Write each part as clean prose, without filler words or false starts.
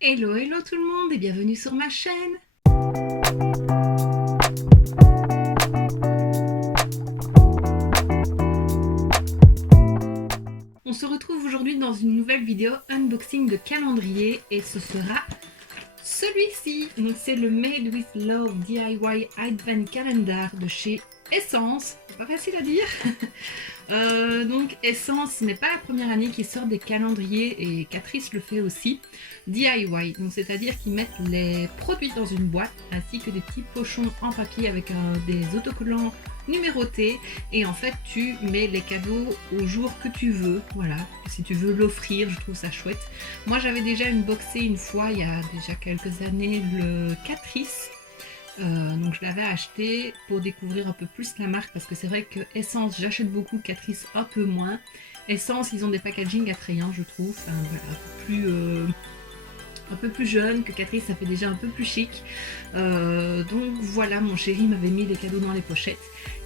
Hello, hello tout le monde et bienvenue sur ma chaîne. On se retrouve aujourd'hui dans une nouvelle vidéo unboxing de calendrier et ce sera celui-ci. Donc c'est le Made with Love DIY Advent Calendar de chez Essence. C'est pas facile à dire. Donc Essence, ce n'est pas la première année qu'ils sortent des calendriers et Catrice le fait aussi. DIY, donc c'est-à-dire qu'ils mettent les produits dans une boîte ainsi que des petits pochons en papier avec des autocollants numérotés et en fait tu mets les cadeaux au jour que tu veux. Voilà, si tu veux l'offrir, je trouve ça chouette. Moi j'avais déjà unboxé une fois il y a déjà quelques années le Catrice. Donc je l'avais acheté pour découvrir un peu plus la marque parce que c'est vrai que Essence j'achète beaucoup, Catrice un peu moins. Essence ils ont des packaging attrayants je trouve, enfin, voilà, un peu plus jeune que Catrice, ça fait déjà un peu plus chic. Donc voilà, mon chéri m'avait mis les cadeaux dans les pochettes.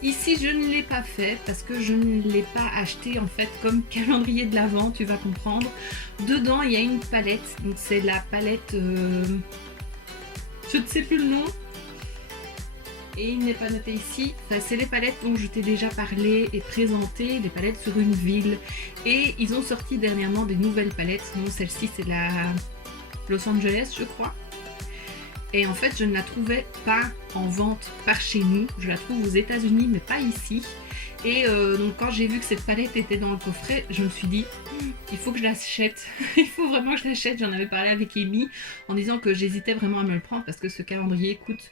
Ici je ne l'ai pas fait parce que je ne l'ai pas acheté en fait comme calendrier de l'Avent, tu vas comprendre. Dedans il y a une palette, donc c'est la palette, je ne sais plus le nom. Et il n'est pas noté ici, enfin, c'est les palettes dont je t'ai déjà parlé et présenté, les palettes sur une ville. Et ils ont sorti dernièrement des nouvelles palettes, non celle-ci c'est la Los Angeles je crois. Et en fait je ne la trouvais pas en vente par chez nous, je la trouve aux États-Unis mais pas ici. Et donc quand j'ai vu que cette palette était dans le coffret, je me suis dit il faut que je l'achète, il faut vraiment que je l'achète. J'en avais parlé avec Amy en disant que j'hésitais vraiment à me le prendre parce que ce calendrier coûte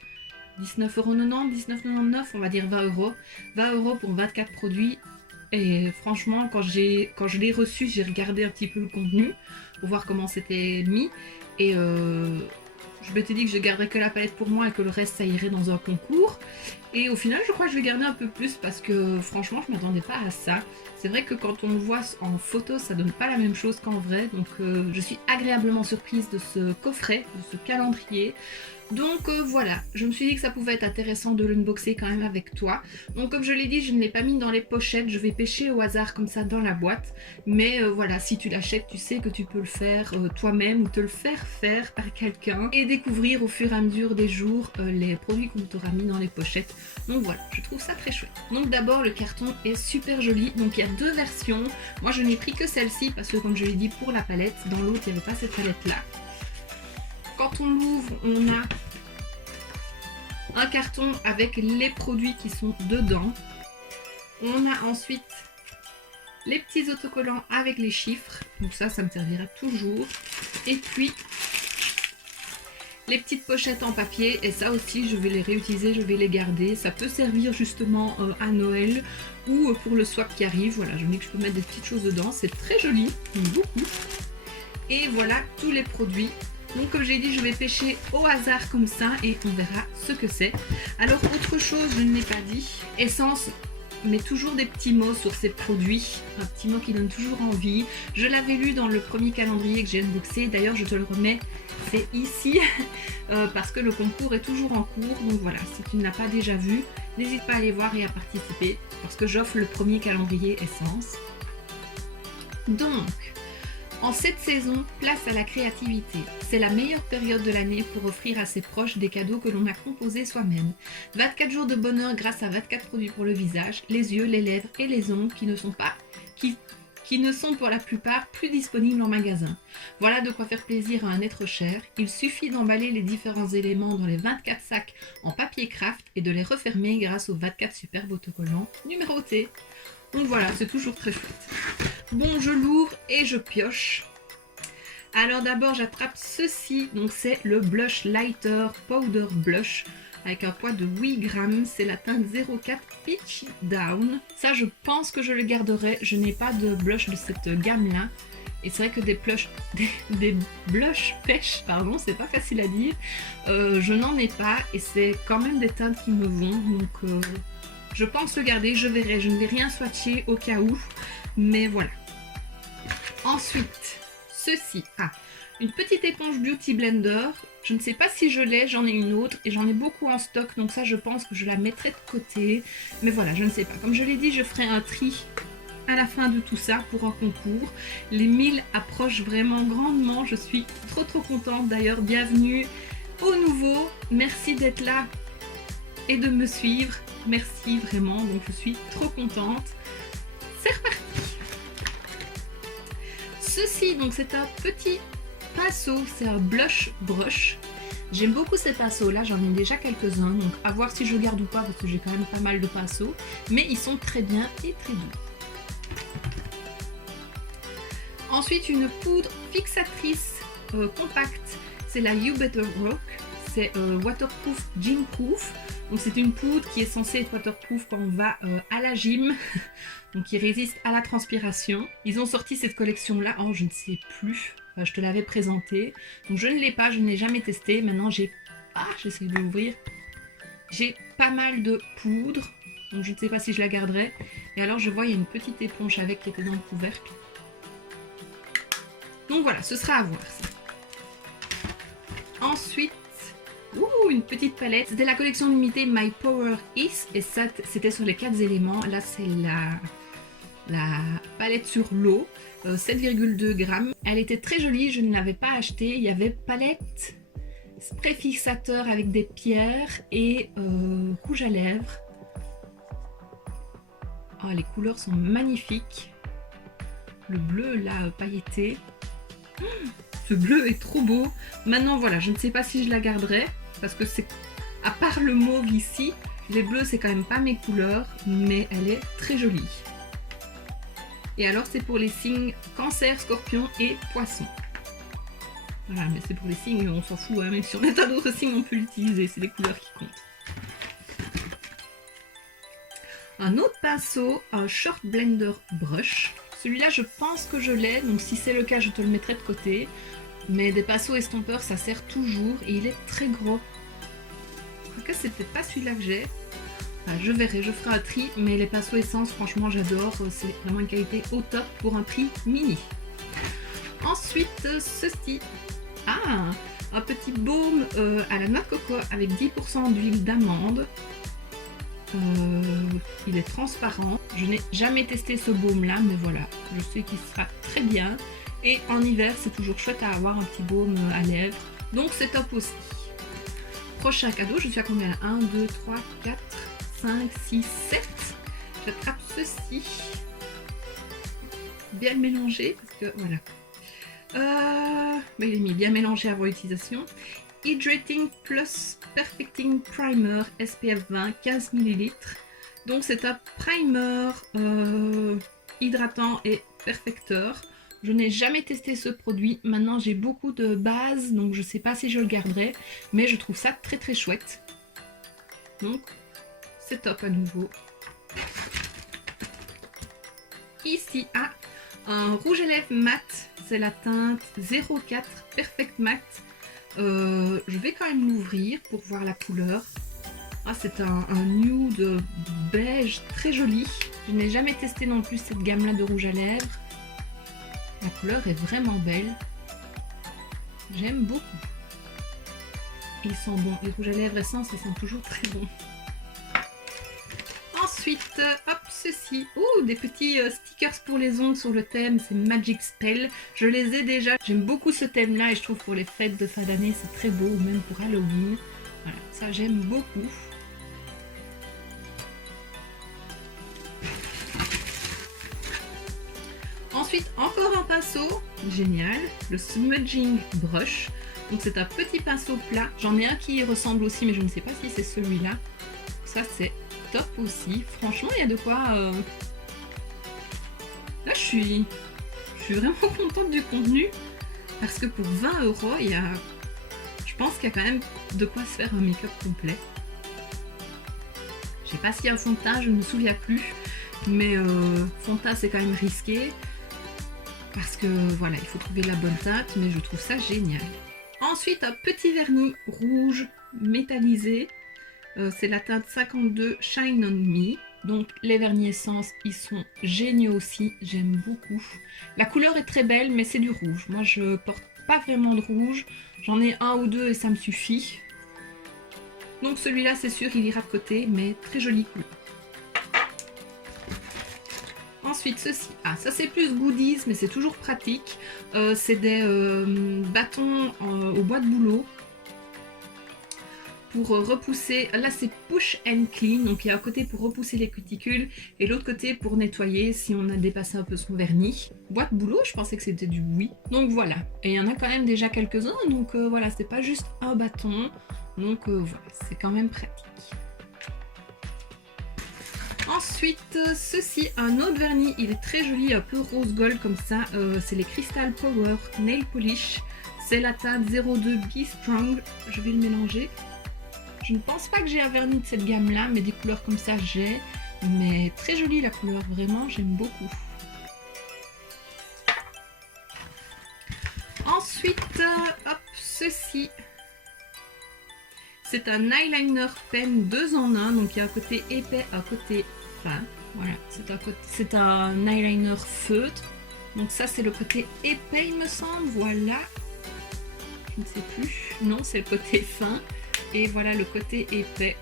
19,90€, 19,99€, on va dire 20€. 20€ pour 24 produits. Et franchement, quand je l'ai reçu, j'ai regardé un petit peu le contenu pour voir comment c'était mis. Et je m'étais dit que je garderais que la palette pour moi et que le reste ça irait dans un concours. Et au final, je crois que je vais garder un peu plus parce que franchement, je m'attendais pas à ça. C'est vrai que quand on le voit en photo, ça donne pas la même chose qu'en vrai. Donc je suis agréablement surprise de ce coffret, de ce calendrier. Donc voilà, je me suis dit que ça pouvait être intéressant de l'unboxer quand même avec toi. Donc comme je l'ai dit, je ne l'ai pas mis dans les pochettes, je vais pêcher au hasard comme ça dans la boîte. Mais voilà, si tu l'achètes, tu sais que tu peux le faire toi-même ou te le faire faire par quelqu'un et découvrir au fur et à mesure des jours les produits qu'on t'aura mis dans les pochettes. Donc voilà, je trouve ça très chouette. Donc d'abord, le carton est super joli. Donc il y a deux versions. Moi je n'ai pris que celle-ci parce que comme je l'ai dit pour la palette, dans l'autre il n'y avait pas cette palette-là. Quand on l'ouvre, on a un carton avec les produits qui sont dedans. On a ensuite les petits autocollants avec les chiffres. Donc ça me servira toujours. Et puis les petites pochettes en papier. Et ça aussi, je vais les réutiliser, je vais les garder. Ça peut servir justement à Noël ou pour le swap qui arrive. Voilà, je me dis que je peux mettre des petites choses dedans. C'est très joli, beaucoup. Et voilà tous les produits. Donc comme j'ai dit, je vais pêcher au hasard comme ça et on verra ce que c'est. Alors autre chose, je ne l'ai pas dit, Essence met toujours des petits mots sur ses produits, un petit mot qui donne toujours envie. Je l'avais lu dans le premier calendrier que j'ai unboxé, d'ailleurs je te le remets, c'est ici, parce que le concours est toujours en cours. Donc voilà, si tu ne l'as pas déjà vu, n'hésite pas à aller voir et à participer, parce que j'offre le premier calendrier Essence. Donc, en cette saison, place à la créativité. C'est la meilleure période de l'année pour offrir à ses proches des cadeaux que l'on a composés soi-même. 24 jours de bonheur grâce à 24 produits pour le visage, les yeux, les lèvres et les ongles qui ne sont pour la plupart plus disponibles en magasin. Voilà de quoi faire plaisir à un être cher. Il suffit d'emballer les différents éléments dans les 24 sacs en papier craft et de les refermer grâce aux 24 superbes autocollants numérotés. Donc voilà, c'est toujours très chouette. Bon, je l'ouvre et je pioche. Alors d'abord, j'attrape ceci. Donc c'est le Blush Lighter Powder Blush avec un poids de 8 grammes. C'est la teinte 04 Peach Down. Ça, je pense que je le garderai. Je n'ai pas de blush de cette gamme-là. Et c'est vrai que des blush pêche, pardon, c'est pas facile à dire. Je n'en ai pas et c'est quand même des teintes qui me vont. Donc je pense le garder, je verrai. Je ne vais rien swatcher au cas où. Mais voilà. Ensuite, ceci. Une petite éponge Beauty Blender. Je ne sais pas si je l'ai, j'en ai une autre et j'en ai beaucoup en stock. Donc ça, je pense que je la mettrai de côté. Mais voilà, je ne sais pas. Comme je l'ai dit, je ferai un tri à la fin de tout ça pour un concours. Les 1000 approchent vraiment grandement, je suis trop contente. D'ailleurs, bienvenue aux nouveaux, merci d'être là et de me suivre, merci vraiment, donc je suis trop contente. C'est reparti. Ceci, donc c'est un petit pinceau, c'est un blush brush. J'aime beaucoup ces pinceaux là, j'en ai déjà quelques-uns, donc à voir si je garde ou pas parce que j'ai quand même pas mal de pinceaux, mais ils sont très bien et très doux. Ensuite, une poudre fixatrice compacte, c'est la You Better Rock, c'est waterproof, gym proof. Donc c'est une poudre qui est censée être waterproof quand on va à la gym, donc qui résiste à la transpiration. Ils ont sorti cette collection là, oh je ne sais plus, enfin, je te l'avais présentée. Donc je ne l'ai pas, je ne l'ai jamais testé. Maintenant j'essaie de l'ouvrir. J'ai pas mal de poudre, donc je ne sais pas si je la garderai. Et alors je vois il y a une petite éponge avec qui était dans le couvercle. Donc voilà, ce sera à voir ça. Ensuite, une petite palette. C'était la collection limitée My Power Is et ça c'était sur les 4 éléments. Là c'est la palette sur l'eau, 7,2 grammes. Elle était très jolie, je ne l'avais pas achetée. Il y avait palette, spray fixateur avec des pierres et rouge à lèvres. Oh, les couleurs sont magnifiques. Le bleu là pailleté. Ce bleu est trop beau. Maintenant voilà, je ne sais pas si je la garderai parce que c'est, à part le mauve ici, les bleus c'est quand même pas mes couleurs, mais elle est très jolie. Et alors c'est pour les signes Cancer, Scorpion et Poisson. Voilà, mais c'est pour les signes, on s'en fout, hein, même si on a d'autres signes on peut l'utiliser, c'est les couleurs qui comptent. Un autre pinceau, un Short Blender Brush. Celui-là je pense que je l'ai, donc si c'est le cas je te le mettrai de côté. Mais des pinceaux estompeurs ça sert toujours et il est très gros. Je crois que c'est peut-être pas celui-là que j'ai. Enfin, je verrai, je ferai un tri, mais les pinceaux essence franchement j'adore, c'est vraiment une qualité au top pour un prix mini. Ensuite ceci, un petit baume à la noix de coco avec 10% d'huile d'amande. Il est transparent, je n'ai jamais testé ce baume là, mais voilà, je sais qu'il sera très bien. Et en hiver, c'est toujours chouette à avoir un petit baume à lèvres. Donc c'est top aussi. Prochain cadeau, je suis à combien? 1, 2, 3, 4, 5, 6, 7. J'attrape ceci. Bien mélangé, parce que voilà. Mais il est mis bien mélangé avant l'utilisation. Hydrating Plus Perfecting Primer SPF 20, 15 ml. Donc c'est un primer hydratant et perfecteur. Je n'ai jamais testé ce produit. Maintenant, j'ai beaucoup de bases, donc je ne sais pas si je le garderai. Mais je trouve ça très chouette. Donc, c'est top à nouveau. Ici, un rouge à lèvres mat. C'est la teinte 04 Perfect Matte. Je vais quand même l'ouvrir pour voir la couleur. C'est un nude beige très joli. Je n'ai jamais testé non plus cette gamme-là de rouge à lèvres. La couleur est vraiment belle. J'aime beaucoup. Ils sont bons. Les rouges à lèvres essence, ils sont toujours très bons. Ensuite, hop, ceci. Des petits stickers pour les ongles sur le thème. C'est Magic Spell. Je les ai déjà. J'aime beaucoup ce thème-là et je trouve pour les fêtes de fin d'année, c'est très beau. Ou même pour Halloween. Voilà, ça j'aime beaucoup. Ensuite, encore un pinceau, génial, le Smudging Brush. Donc c'est un petit pinceau plat. J'en ai un qui y ressemble aussi, mais je ne sais pas si c'est celui-là. Ça c'est top aussi. Franchement, il y a de quoi... Là, je suis vraiment contente du contenu. Parce que pour 20 €, il y a... Je pense qu'il y a quand même de quoi se faire un make-up complet. Je sais pas s'il y a un fond de teint, je ne me souviens plus. Mais fond de teint, c'est quand même risqué. Parce que voilà, il faut trouver la bonne teinte, mais je trouve ça génial. Ensuite, un petit vernis rouge métallisé. C'est la teinte 52 Shine on Me. Donc les vernis essence, ils sont géniaux aussi, j'aime beaucoup. La couleur est très belle, mais c'est du rouge. Moi, je porte pas vraiment de rouge. J'en ai un ou deux et ça me suffit. Donc celui-là, c'est sûr, il ira de côté, mais très jolie couleur. Ensuite, ceci. Ah, ça c'est plus goodies, mais c'est toujours pratique. C'est des bâtons au bois de bouleau pour repousser. Là, c'est push and clean. Donc, il y a un côté pour repousser les cuticules et l'autre côté pour nettoyer si on a dépassé un peu son vernis. Bois de bouleau, je pensais que c'était du oui. Donc, voilà. Et il y en a quand même déjà quelques-uns. Donc, voilà, c'est pas juste un bâton. Donc, voilà, c'est quand même pratique. Ensuite, ceci, un autre vernis, il est très joli, un peu rose gold comme ça, c'est les Crystal Power Nail Polish, c'est la teinte 02 Be Strong, je vais le mélanger. Je ne pense pas que j'ai un vernis de cette gamme là, mais des couleurs comme ça j'ai, mais très jolie la couleur, vraiment j'aime beaucoup. Ensuite, hop, ceci. C'est un eyeliner pen 2 en 1, donc il y a un côté épais, un côté fin. Voilà, c'est un eyeliner feutre. Donc ça c'est le côté épais il me semble, voilà. Je ne sais plus. Non, c'est le côté fin. Et voilà le côté épais.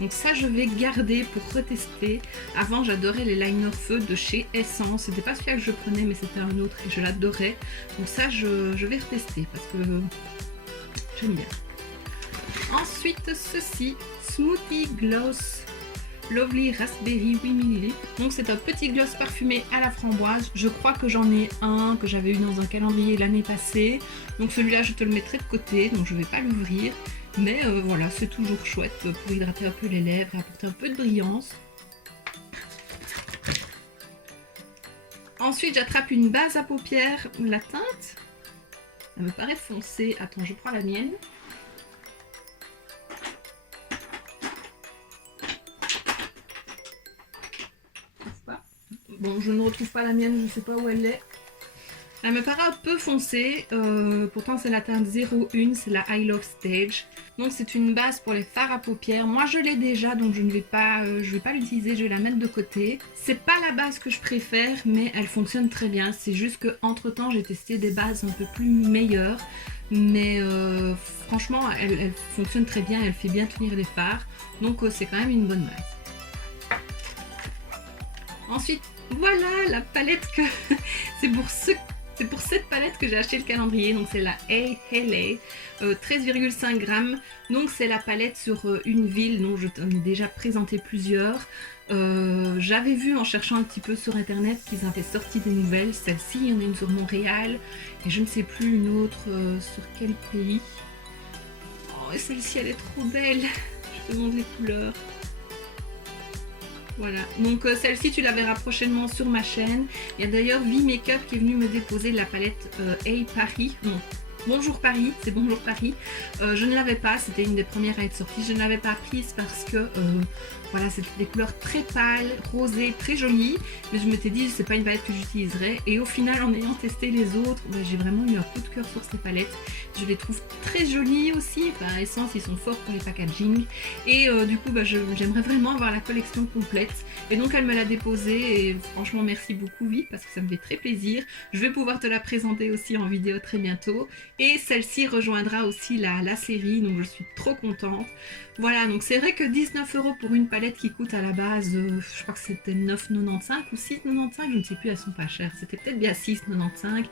Donc ça je vais garder pour retester. Avant j'adorais les liners feutres de chez Essence. C'était pas celui-là que je prenais mais c'était un autre et je l'adorais. Donc ça je vais retester parce que j'aime bien. Ensuite, ceci, Smoothie Gloss Lovely Raspberry 8 ml. Donc c'est un petit gloss parfumé à la framboise. Je crois que j'en ai un que j'avais eu dans un calendrier l'année passée. Donc celui-là, je te le mettrai de côté, donc je ne vais pas l'ouvrir. Mais voilà, c'est toujours chouette pour hydrater un peu les lèvres et apporter un peu de brillance. Ensuite, j'attrape une base à paupières. La teinte, elle me paraît foncée. Attends, je prends la mienne. Bon, je ne retrouve pas la mienne, je ne sais pas où elle est. Elle me paraît un peu foncée, pourtant c'est la teinte 01, c'est la I Love Stage. Donc c'est une base pour les fards à paupières. Moi je l'ai déjà, donc je ne vais pas l'utiliser, je vais la mettre de côté. C'est pas la base que je préfère, mais elle fonctionne très bien. C'est juste que entre temps j'ai testé des bases un peu plus meilleures. Mais franchement, elle fonctionne très bien, elle fait bien tenir les fards. Donc c'est quand même une bonne base. Ensuite, voilà la palette que c'est pour cette palette que j'ai acheté le calendrier. Donc c'est la Hey Haley 13,5 grammes. Donc c'est la palette sur une ville dont je t'en ai déjà présenté plusieurs. J'avais vu en cherchant un petit peu sur internet qu'ils avaient sorti des nouvelles. Celle-ci, il y en a une sur Montréal et je ne sais plus une autre sur quel pays. Oh, et celle-ci elle est trop belle. Je te montre les couleurs. Voilà, donc celle-ci tu la verras prochainement sur ma chaîne. Il y a d'ailleurs V-Makeup qui est venu me déposer la palette Hey Paris. Non, Bonjour Paris, c'est Bonjour Paris. Je ne l'avais pas, c'était une des premières à être sortie. Je ne l'avais pas prise parce que voilà, c'était des couleurs très pâles, rosées, très jolies. Mais je m'étais dit, c'est pas une palette que j'utiliserais. Et au final, en ayant testé les autres, j'ai vraiment eu un coup de cœur sur ces palettes. Je les trouve très jolies aussi. Enfin, Essence, ils sont forts pour les packaging. Et du coup, j'aimerais vraiment avoir la collection complète. Et donc, elle me l'a déposée. Et franchement, merci beaucoup, oui, parce que ça me fait très plaisir. Je vais pouvoir te la présenter aussi en vidéo très bientôt. Et celle-ci rejoindra aussi la série. Donc, je suis trop contente. Voilà, donc c'est vrai que 19 € pour une palette qui coûte à la base, je crois que c'était 9,95 ou 6,95, je ne sais plus, elles sont pas chères. C'était peut-être bien 6,95.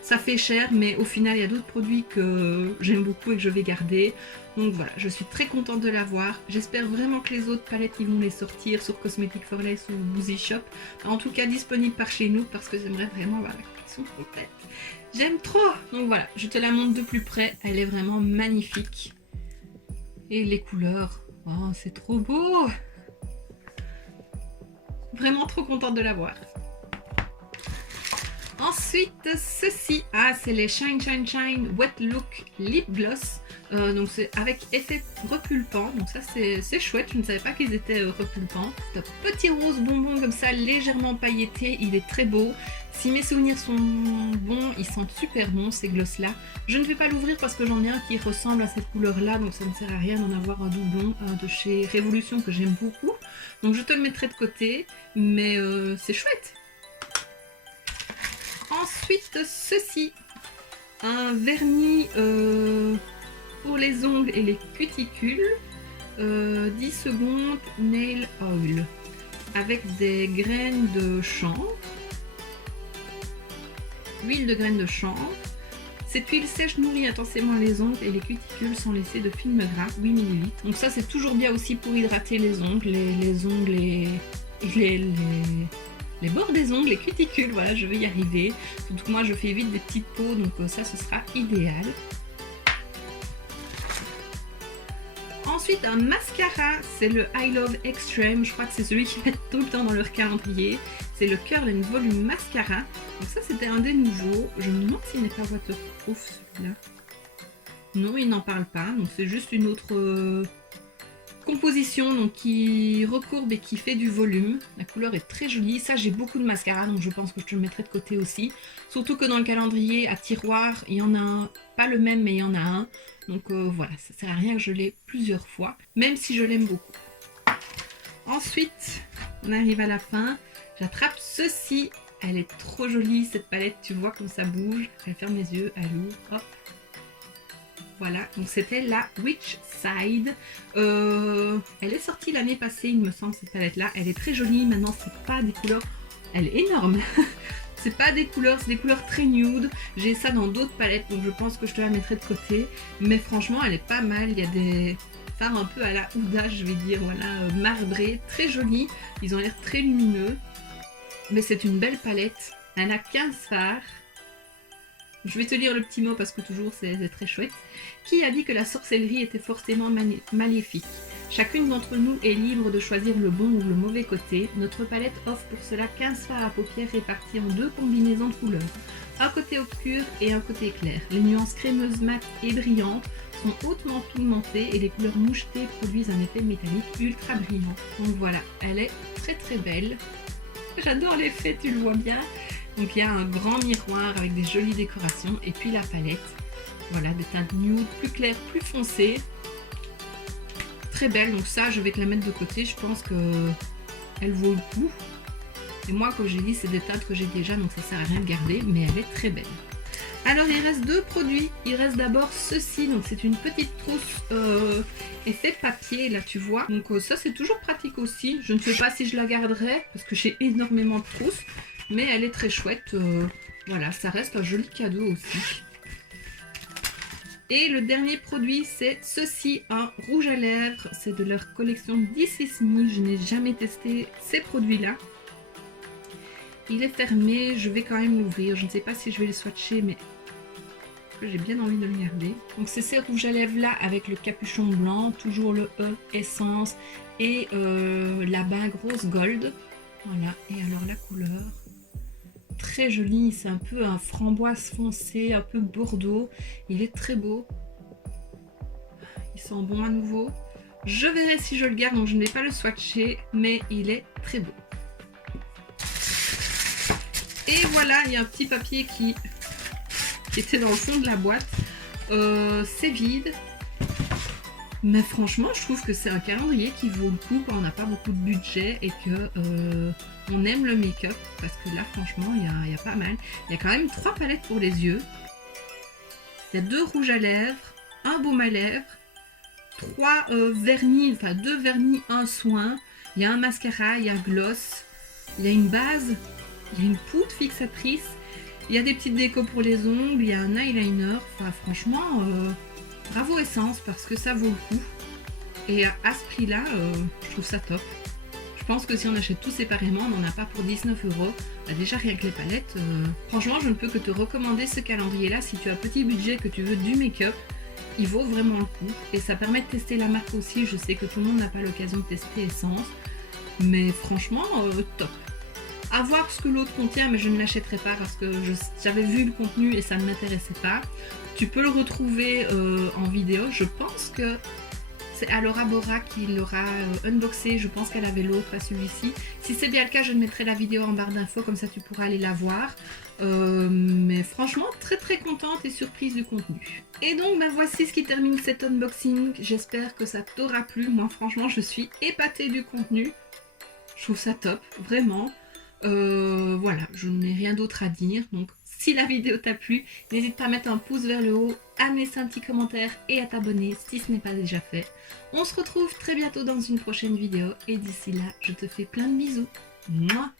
Ça fait cher, mais au final, il y a d'autres produits que j'aime beaucoup et que je vais garder. Donc voilà, je suis très contente de l'avoir. J'espère vraiment que les autres palettes, ils vont les sortir sur Cosmetic for Less ou Boozy Shop. En tout cas, disponible par chez nous parce que j'aimerais vraiment avoir la collection complète. J'aime trop! Donc voilà, je te la montre de plus près. Elle est vraiment magnifique. Et les couleurs, oh, c'est trop beau! Vraiment trop contente de l'avoir. Ensuite, ceci, c'est les Shine Shine Shine Wet Look Lip Gloss. Donc c'est avec effet repulpant, donc ça c'est chouette, je ne savais pas qu'ils étaient repulpants. C'est un petit rose bonbon comme ça, légèrement pailleté, il est très beau. Si mes souvenirs sont bons, ils sentent super bon ces gloss là. Je ne vais pas l'ouvrir parce que j'en ai un qui ressemble à cette couleur là, donc ça ne sert à rien d'en avoir un doublon de chez Révolution que j'aime beaucoup. Donc je te le mettrai de côté, mais c'est chouette. Ensuite, ceci, un vernis pour les ongles et les cuticules, 10 secondes nail oil, avec des graines de chanvre. huile de graines de chanvre. Cette huile sèche nourrit intensément les ongles et les cuticules sans laisser de films gras, 8 ml. Donc ça c'est toujours bien aussi pour hydrater les ongles, les ongles et les bords des ongles, les cuticules, voilà, je vais y arriver. Surtout que moi je fais vite des petites peaux, donc ça ce sera idéal. Ensuite un mascara, c'est le I Love Extreme, je crois que c'est celui qui va être tout le temps dans leur calendrier. C'est le Curl and Volume Mascara. Donc ça c'était un des nouveaux. Je me demande s'il n'est pas waterproof celui-là. Non, il n'en parle pas. Donc c'est juste une autre composition donc, qui recourbe et qui fait du volume. La couleur est très jolie. Ça j'ai beaucoup de mascara donc je pense que je te le mettrai de côté aussi. Surtout que dans le calendrier à tiroir, il y en a un, pas le même mais il y en a un. Donc voilà, ça sert à rien que je l'ai plusieurs fois, même si je l'aime beaucoup. Ensuite, on arrive à la fin. J'attrape ceci. Elle est trop jolie cette palette, tu vois comme ça bouge. Elle ferme les yeux, elle ouvre, hop. Voilà, donc c'était la Witch Side. Elle est sortie l'année passée, il me semble, cette palette-là. Elle est très jolie. Maintenant, c'est pas des couleurs... Elle est énorme. C'est pas des couleurs, c'est des couleurs très nude. J'ai ça dans d'autres palettes, donc je pense que je te la mettrai de côté. Mais franchement, elle est pas mal. Il y a des fards un peu à la Huda, je vais dire, voilà, marbrés, très jolis. Ils ont l'air très lumineux. Mais c'est une belle palette. Elle a 15 fards. Je vais te lire le petit mot parce que toujours c'est très chouette. Qui a dit que la sorcellerie était forcément maléfique? Chacune d'entre nous est libre de choisir le bon ou le mauvais côté. Notre palette offre pour cela 15 fards à paupières répartis en deux combinaisons de couleurs. Un côté obscur et un côté clair. Les nuances crémeuses, mates et brillantes sont hautement pigmentées et les couleurs mouchetées produisent un effet métallique ultra brillant. Donc voilà, elle est très très belle. J'adore l'effet, tu le vois bien. Donc il y a un grand miroir avec des jolies décorations et puis la palette. Voilà, des teintes nude, plus claires, plus foncées. Très belle, donc ça je vais te la mettre de côté, je pense que elle vaut le coup. Et moi comme j'ai dit c'est des teintes que j'ai déjà donc ça sert à rien de garder, mais elle est très belle. Alors il reste deux produits, il reste d'abord ceci, donc c'est une petite trousse effet papier là tu vois. Donc ça c'est toujours pratique aussi, je ne sais pas si je la garderai parce que j'ai énormément de trousses, mais elle est très chouette, voilà ça reste un joli cadeau aussi. Et le dernier produit, c'est ceci, un rouge à lèvres. C'est de leur collection This Is Me. Je n'ai jamais testé ces produits-là. Il est fermé, je vais quand même l'ouvrir. Je ne sais pas si je vais le swatcher, mais j'ai bien envie de le garder. Donc c'est ces rouges à lèvres-là avec le capuchon blanc, toujours le E, essence, et la bague rose gold. Voilà, et alors la couleur... Très joli, c'est un peu un framboise foncé, un peu bordeaux. Il est très beau. Il sent bon à nouveau. Je verrai si je le garde, donc je n'ai pas le swatché, mais il est très beau. Et voilà, il y a un petit papier qui était dans le fond de la boîte. C'est vide. Mais franchement, je trouve que c'est un calendrier qui vaut le coup quand on n'a pas beaucoup de budget et que on aime le make-up. Parce que là, franchement, il y a pas mal. Il y a quand même 3 palettes pour les yeux. Il y a 2 rouges à lèvres, un baume à lèvres, 3 vernis, enfin 2 vernis, 1 soin. Il y a un mascara, il y a un gloss, il y a une base, il y a une poudre fixatrice. Il y a des petites décos pour les ongles, il y a un eyeliner. Enfin, franchement... bravo Essence parce que ça vaut le coup et à ce prix là je trouve ça top. Je pense que si on achète tout séparément on n'en a pas pour 19 €. Bah, déjà rien que les palettes, franchement je ne peux que te recommander ce calendrier là si tu as petit budget, que tu veux du make-up. Il vaut vraiment le coup et ça permet de tester la marque aussi. Je sais que tout le monde n'a pas l'occasion de tester Essence, mais franchement top. À voir ce que l'autre contient, mais je ne l'achèterai pas parce que j'avais vu le contenu et ça ne m'intéressait pas. Tu peux le retrouver en vidéo. Je pense que c'est Alora Bora qui l'aura unboxé. Je pense qu'elle avait l'autre, pas celui-ci. Si c'est bien le cas, je mettrai la vidéo en barre d'infos, comme ça tu pourras aller la voir. Mais franchement, très très contente et surprise du contenu. Et donc, ben, voici ce qui termine cet unboxing. J'espère que ça t'aura plu. Moi, franchement, je suis épatée du contenu. Je trouve ça top, vraiment. Voilà, je n'ai rien d'autre à dire. Donc, si la vidéo t'a plu, n'hésite pas à mettre un pouce vers le haut, à me laisser un petit commentaire et à t'abonner si ce n'est pas déjà fait. On se retrouve très bientôt dans une prochaine vidéo et d'ici là, je te fais plein de bisous. Mouah.